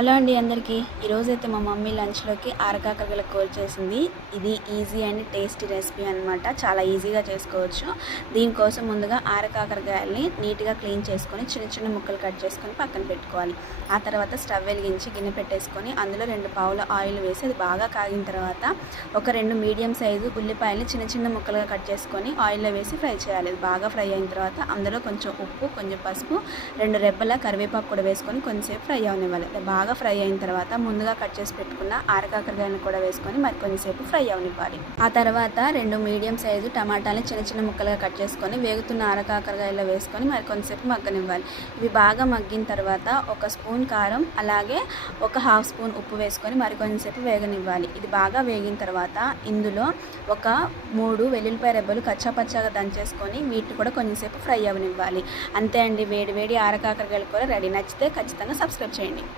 Hello అండి అందరికీ. ఈరోజైతే మా మమ్మీ లంచ్లోకి ఆరకాకరకాయల కూర చేసింది. ఇది ఈజీ అండ్ టేస్టీ రెసిపీ అనమాట. చాలా ఈజీగా చేసుకోవచ్చు. దీనికోసం ముందుగా ఆరకాకరకాయలని నీట్గా క్లీన్ చేసుకొని చిన్న చిన్న ముక్కలు కట్ చేసుకొని పక్కన పెట్టుకోవాలి. ఆ తర్వాత స్టవ్ వెలిగించి గిన్నె పెట్టేసుకొని అందులో 2 పావుల ఆయిల్ వేసి అది బాగా కాగిన తర్వాత ఒక 2 మీడియం సైజు ఉల్లిపాయలని చిన్న చిన్న ముక్కలుగా కట్ చేసుకొని ఆయిల్లో వేసి ఫ్రై చేయాలి. అది బాగా ఫ్రై అయిన తర్వాత అందులో కొంచెం ఉప్పు, కొంచెం పసుపు, 2 రెబ్బల కరివేపాకు కూడా వేసుకొని కొంచెంసేపు ఫ్రై అవనివ్వాలి. బాగా ఫ్రై అయిన తర్వాత ముందుగా కట్ చేసి పెట్టుకున్న ఆరకాకరకాయలను కూడా వేసుకొని మరి కొంచెంసేపు ఫ్రై అవనివ్వాలి. ఆ తర్వాత 2 మీడియం సైజు టమాటాలని చిన్న చిన్న ముక్కలుగా కట్ చేసుకొని వేగుతున్న ఆరకాకరకాయలో వేసుకొని మరి కొంచెంసేపు మగ్గనివ్వాలి. ఇవి బాగా మగ్గిన తర్వాత 1 స్పూన్ కారం అలాగే 1/2 స్పూన్ ఉప్పు వేసుకొని మరి కొంచెంసేపు వేగనివ్వాలి. ఇది బాగా వేగిన తర్వాత ఇందులో ఒక 3 వెల్లుల్లిపాయ రెబ్బలు కచ్చాపచ్చాగా దంచేసుకొని వీటిని కూడా కొంచెంసేపు ఫ్రై అవనివ్వాలి. అంతే అండి, వేడి వేడి ఆరకాకరకాయల కూర రెడీ. నచ్చితే ఖచ్చితంగా సబ్స్క్రైబ్ చేయండి.